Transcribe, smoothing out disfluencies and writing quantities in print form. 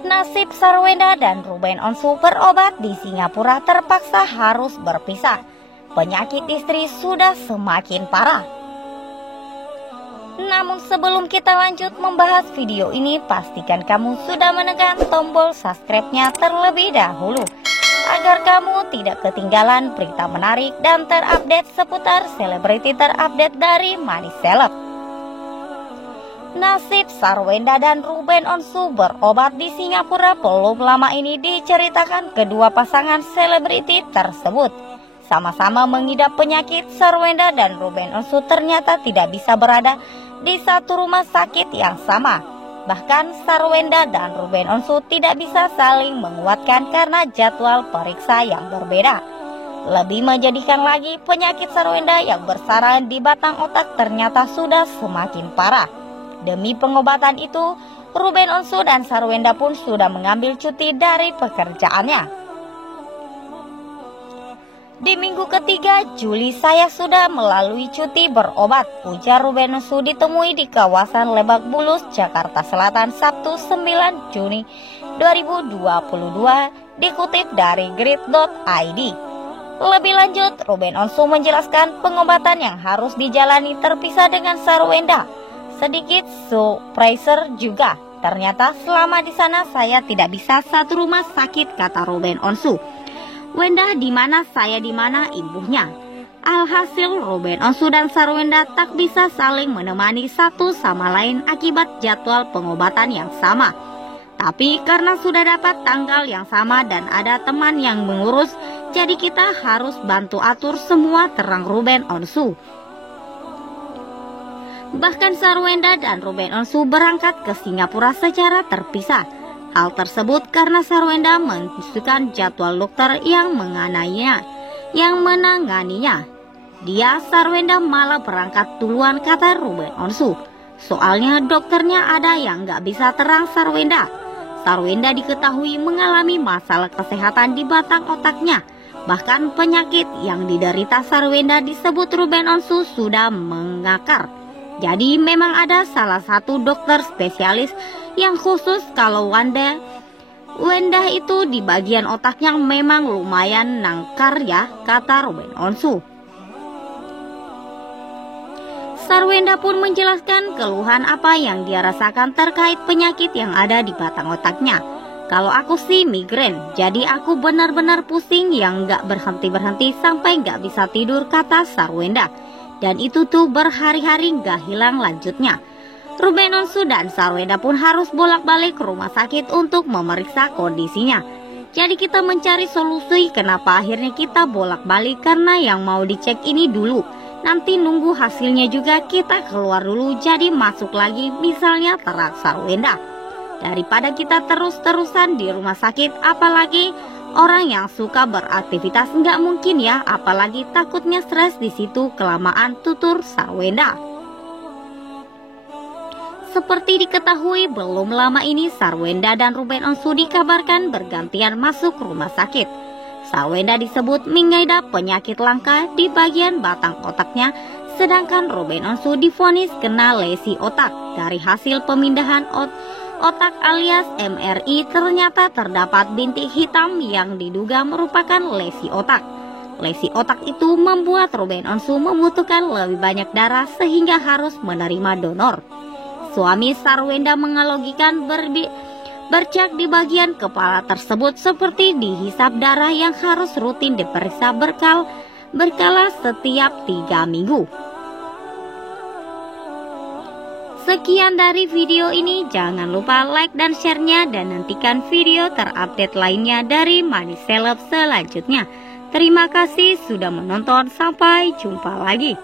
Nasib Sarwenda dan Ruben Onsu berobat di Singapura terpaksa harus berpisah. Penyakit istri sudah semakin parah. Namun sebelum kita lanjut membahas video ini, pastikan kamu sudah menekan tombol subscribe-nya terlebih dahulu, agar kamu tidak ketinggalan berita menarik dan terupdate seputar selebriti terupdate dari Money Celeb. Nasib Sarwenda dan Ruben Onsu berobat di Singapura belum lama ini diceritakan kedua pasangan selebriti tersebut sama-sama mengidap penyakit. Sarwenda dan Ruben Onsu ternyata tidak bisa berada di satu rumah sakit yang sama. Bahkan Sarwenda dan Ruben Onsu tidak bisa saling menguatkan karena jadwal periksa yang berbeda. Lebih menjadikan lagi, penyakit Sarwenda yang bersarang di batang otak ternyata sudah semakin parah. Demi pengobatan itu, Ruben Onsu dan Sarwenda pun sudah mengambil cuti dari pekerjaannya. Di minggu ketiga Juli saya sudah melalui cuti berobat, ujar Ruben Onsu ditemui di kawasan Lebak Bulus, Jakarta Selatan Sabtu 9 Juni 2022, dikutip dari grid.id. Lebih lanjut, Ruben Onsu menjelaskan pengobatan yang harus dijalani terpisah dengan Sarwenda. Sedikit surpriser juga, ternyata selama di sana saya tidak bisa satu rumah sakit, kata Ruben Onsu. Wenda di mana, saya di mana, ibunya. Alhasil Ruben Onsu dan Sarwenda tak bisa saling menemani satu sama lain akibat jadwal pengobatan yang sama. Tapi karena sudah dapat tanggal yang sama dan ada teman yang mengurus, jadi kita harus bantu atur semua, terang Ruben Onsu. Bahkan Sarwenda dan Ruben Onsu berangkat ke Singapura secara terpisah. Hal tersebut karena Sarwenda menunjukkan jadwal dokter yang mengenainya, yang menanganinya. Dia, Sarwenda, malah berangkat duluan, kata Ruben Onsu. Soalnya dokternya ada yang gak bisa, terang Sarwenda. Sarwenda diketahui mengalami masalah kesehatan di batang otaknya. Bahkan penyakit yang diderita Sarwenda disebut Ruben Onsu sudah mengakar. Jadi memang ada salah satu dokter spesialis yang khusus kalau Wenda itu di bagian otaknya memang lumayan nangkar ya, kata Ruben Onsu. Sarwenda pun menjelaskan keluhan apa yang dia rasakan terkait penyakit yang ada di batang otaknya. Kalau aku sih migrain, jadi aku benar-benar pusing yang gak berhenti-berhenti sampai gak bisa tidur, kata Sarwenda. Dan itu tuh berhari-hari gak hilang lanjutnya. Ruben Onsu dan Sarwenda pun harus bolak-balik ke rumah sakit untuk memeriksa kondisinya. Jadi kita mencari solusi kenapa akhirnya kita bolak-balik, karena yang mau dicek ini dulu. Nanti nunggu hasilnya juga kita keluar dulu, jadi masuk lagi misalnya, terang Sarwenda. Daripada kita terus-terusan di rumah sakit, apalagi orang yang suka beraktivitas, nggak mungkin ya, apalagi takutnya stres di situ kelamaan, tutur Sarwenda. Seperti diketahui belum lama ini Sarwenda dan Ruben Onsu dikabarkan bergantian masuk rumah sakit. Sarwenda disebut mengidap penyakit langka di bagian batang otaknya, sedangkan Ruben Onsu divonis kena lesi otak. Dari hasil pemindahan otak alias MRI ternyata terdapat bintik hitam yang diduga merupakan lesi otak. Lesi otak itu membuat Ruben Onsu membutuhkan lebih banyak darah sehingga harus menerima donor. Suami Sarwenda menganalogikan bercak di bagian kepala tersebut seperti dihisap darah yang harus rutin diperiksa berkala setiap 3 minggu. Sekian dari video ini, jangan lupa like dan share-nya dan nantikan video terupdate lainnya dari Money Celeb selanjutnya. Terima kasih sudah menonton, sampai jumpa lagi.